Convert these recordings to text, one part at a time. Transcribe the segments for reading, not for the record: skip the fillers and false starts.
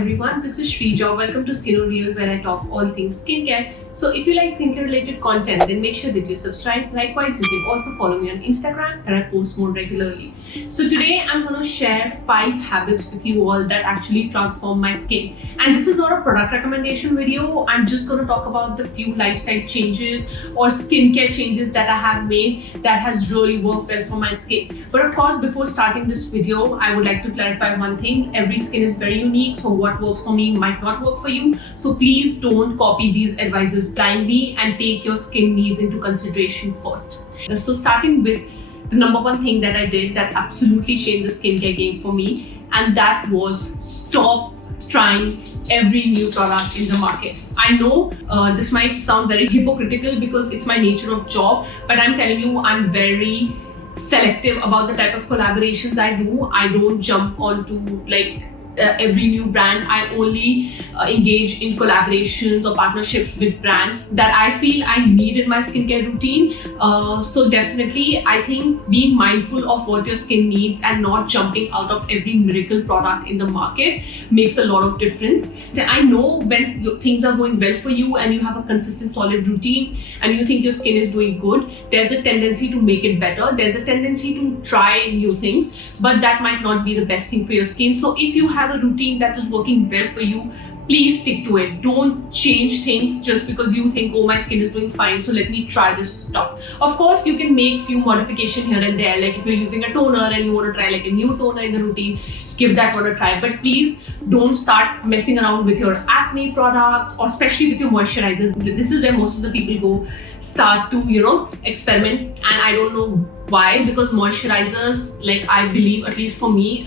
everyone, this is Shrija. Welcome to Skin Real, where I talk all things skincare. So if you like skincare related content, then make sure that you subscribe. Likewise, you can also follow me on Instagram, where I post more regularly. So today I'm going to share 5 habits with you all that actually transform my skin. And this is not a product recommendation video. I'm just going to talk about the few lifestyle changes or skincare changes that I have made that has really worked well for my skin. But of course, before starting this video, I would like to clarify one thing. Every skin is very unique, so what works for me might not work for you. So please don't copy these advices blindly and take your skin needs into consideration first. So starting with the number one thing that I did that absolutely changed the skincare game for me, and that was stop trying every new product in the market. I know this might sound very hypocritical because it's my nature of job, but I'm telling you, I'm very selective about the type of collaborations I do. I don't jump onto every new brand. I only engage in collaborations or partnerships with brands that I feel I need in my skincare routine. So definitely, I think being mindful of what your skin needs and not jumping out of every miracle product in the market makes a lot of difference. So I know when things are going well for you and you have a consistent solid routine and you think your skin is doing good, there's a tendency to make it better. There's a tendency to try new things, but that might not be the best thing for your skin. So if you have a routine that is working well for you, please stick to it. Don't change things just because you think, oh, my skin is doing fine, so let me try this stuff. Of course, you can make few modifications here and there. Like if you're using a toner and you want to try like a new toner in the routine, give that one a try. But please don't start messing around with your acne products or especially with your moisturizers. This is where most of the people go start to, experiment. And I don't know why, because moisturizers, like I believe, at least for me,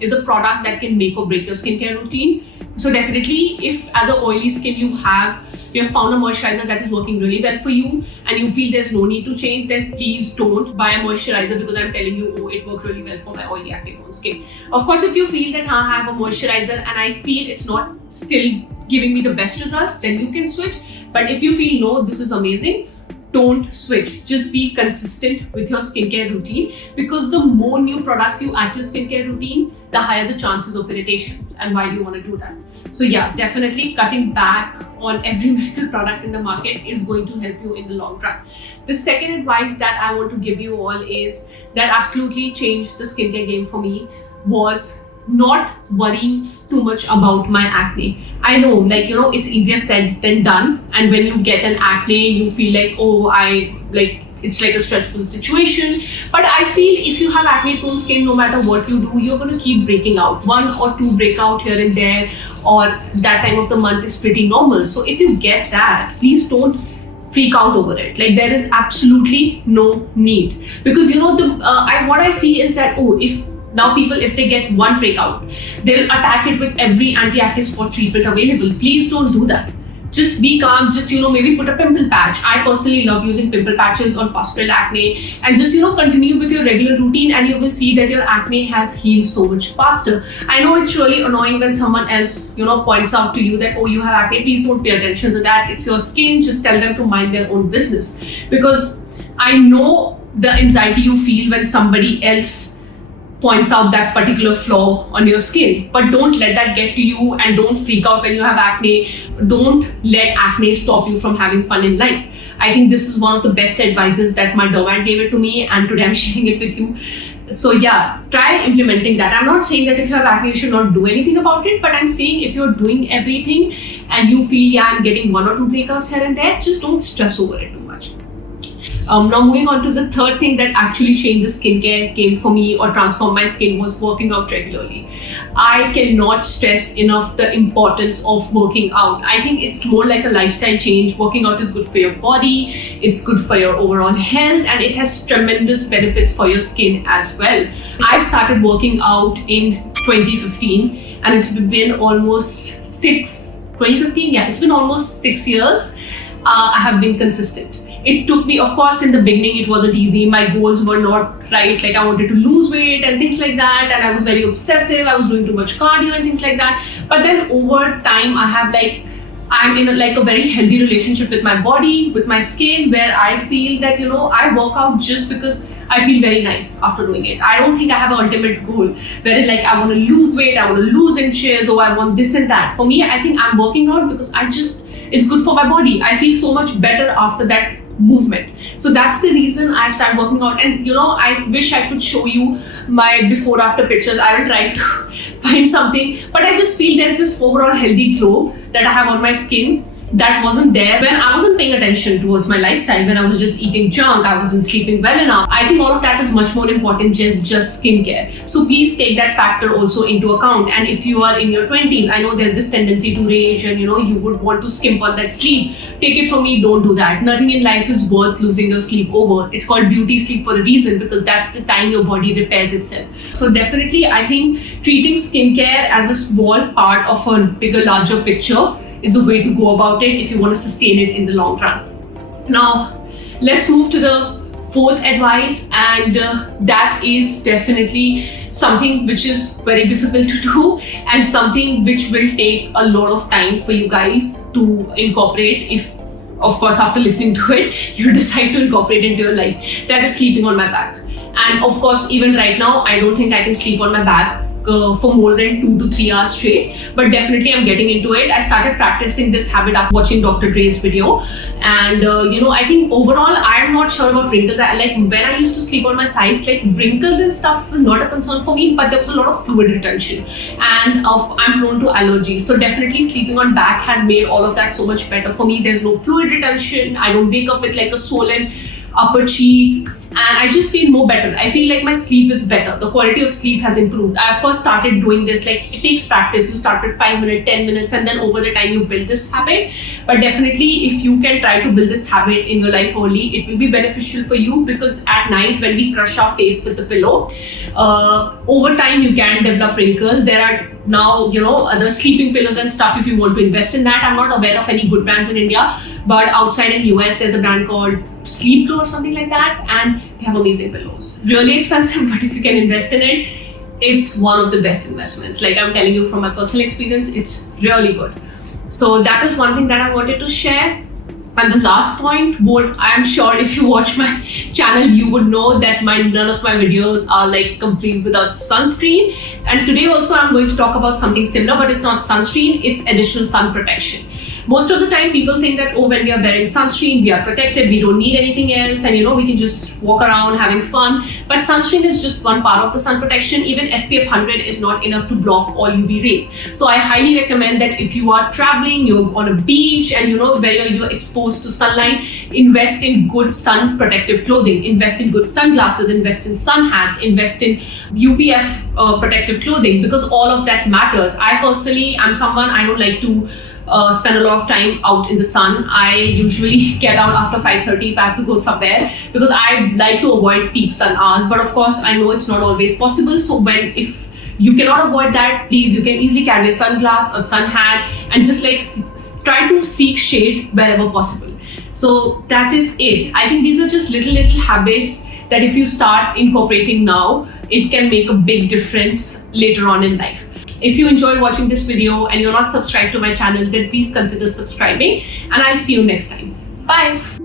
is a product that can make or break your skincare routine. So definitely, if as an oily skin you have found a moisturizer that is working really well for you and you feel there's no need to change, then please don't buy a moisturizer because I'm telling you, oh, it worked really well for my oily acne prone skin. Of course, if you feel that I have a moisturizer and I feel it's not still giving me the best results, then you can switch. But if you feel, no, this is amazing, don't switch. Just be consistent with your skincare routine, because the more new products you add to your skincare routine, the higher the chances of irritation. And why do you want to do that? So yeah, definitely cutting back on every miracle product in the market is going to help you in the long run. The second advice that I want to give you all is that absolutely changed the skincare game for me was not worrying too much about my acne. I know, it's easier said than done. And when you get an acne, you feel like, oh, it's like a stressful situation. But I feel if you have acne prone skin, no matter what you do, you're going to keep breaking out. 1 or 2 breakout here and there, or that time of the month is pretty normal. So if you get that, please don't freak out over it. There is absolutely no need, because what I see is that, now people, if they get 1 breakout, they'll attack it with every anti-acne spot treatment available. Please don't do that. Just be calm, just maybe put a pimple patch. I personally love using pimple patches on pustular acne, and just continue with your regular routine and you will see that your acne has healed so much faster. I know it's really annoying when someone else points out to you that, oh, you have acne. Please don't pay attention to that. It's your skin. Just tell them to mind their own business, because I know the anxiety you feel when somebody else points out that particular flaw on your skin. But don't let that get to you, and don't freak out when you have acne. Don't let acne stop you from having fun in life. I think this is one of the best advices that my dermat gave it to me, and today I'm sharing it with you. So yeah, try implementing that. I'm not saying that if you have acne, you should not do anything about it, but I'm saying if you're doing everything and you feel, yeah, I'm getting 1 or 2 breakouts here and there, just don't stress over it too much. Now moving on to the third thing that actually changed the skincare game for me or transformed my skin was working out regularly. I cannot stress enough the importance of working out. I think it's more like a lifestyle change. Working out is good for your body, it's good for your overall health, and it has tremendous benefits for your skin as well. I started working out in 2015 and it's been almost 2015, yeah, it's been almost 6 years. I have been consistent. It took me, of course, in the beginning, it wasn't easy. My goals were not right. I wanted to lose weight and things like that. And I was very obsessive. I was doing too much cardio and things like that. But then over time, I'm in a very healthy relationship with my body, with my skin, where I feel that, I work out just because I feel very nice after doing it. I don't think I have an ultimate goal wherein like I want to lose weight, I want to lose inches, or I want this and that. For me, I think I'm working out because it's good for my body. I feel so much better after that movement. So that's the reason I started working out. And I wish I could show you my before after pictures. I will try to find something, but I just feel there's this overall healthy glow that I have on my skin that wasn't there when I wasn't paying attention towards my lifestyle, when I was just eating junk, I wasn't sleeping well enough. I think all of that is much more important than just skincare. So please take that factor also into account. And if you are in your 20s, I know there's this tendency to rage and you would want to skimp on that sleep. Take it from me, don't do that. Nothing in life is worth losing your sleep over. It's called beauty sleep for a reason, because that's the time your body repairs itself. So definitely, I think treating skincare as a small part of a bigger, larger picture is the way to go about it if you want to sustain it in the long run. Now, let's move to the fourth advice, and that is definitely something which is very difficult to do and something which will take a lot of time for you guys to incorporate if, of course, after listening to it, you decide to incorporate into your life. That is sleeping on my back. And of course, even right now, I don't think I can sleep on my back for more than 2 to 3 hours straight, but definitely I'm getting into it. I started practicing this habit after watching Dr. Dre's video, and I think overall I'm not sure about wrinkles. When I used to sleep on my sides, like wrinkles and stuff were not a concern for me, but there was a lot of fluid retention, and I'm prone to allergies. So definitely sleeping on back has made all of that so much better for me. There's no fluid retention. I don't wake up with like a swollen upper cheek, and I just feel more better. I feel like my sleep is better. The quality of sleep has improved. I of course started doing this, like it takes practice. You start with 5 minutes, 10 minutes, and then over the time you build this habit. But definitely if you can try to build this habit in your life early, it will be beneficial for you, because at night when we crush our face with the pillow, over time you can develop wrinkles. There are now other sleeping pillows and stuff if you want to invest in that. I'm not aware of any good brands in India, but outside in US there's a brand called Sleep Glow or something like that, and they have amazing pillows. Really expensive, but if you can invest in it, it's one of the best investments. Like I'm telling you from my personal experience, it's really good. So that is one thing that I wanted to share. And the last point I'm sure if you watch my channel, you would know that none of my videos are like complete without sunscreen. And today also I'm going to talk about something similar, but it's not sunscreen, it's additional sun protection. Most of the time people think that, when we are wearing sunscreen, we are protected, we don't need anything else, and we can just walk around having fun. But sunscreen is just one part of the sun protection. Even SPF 100 is not enough to block all UV rays. So I highly recommend that if you are traveling, you're on a beach, and where you're exposed to sunlight, invest in good sun protective clothing, invest in good sunglasses, invest in sun hats, invest in UPF protective clothing, because all of that matters. I personally am someone, I don't like to spend a lot of time out in the sun. I usually get out after 5:30 if I have to go somewhere, because I like to avoid peak sun hours. But of course, I know it's not always possible. So if you cannot avoid that, please, you can easily carry a sunglass, a sun hat, and just try to seek shade wherever possible. So that is it. I think these are just little habits that if you start incorporating now, it can make a big difference later on in life. If you enjoyed watching this video and you're not subscribed to my channel, then please consider subscribing, and I'll see you next time. Bye.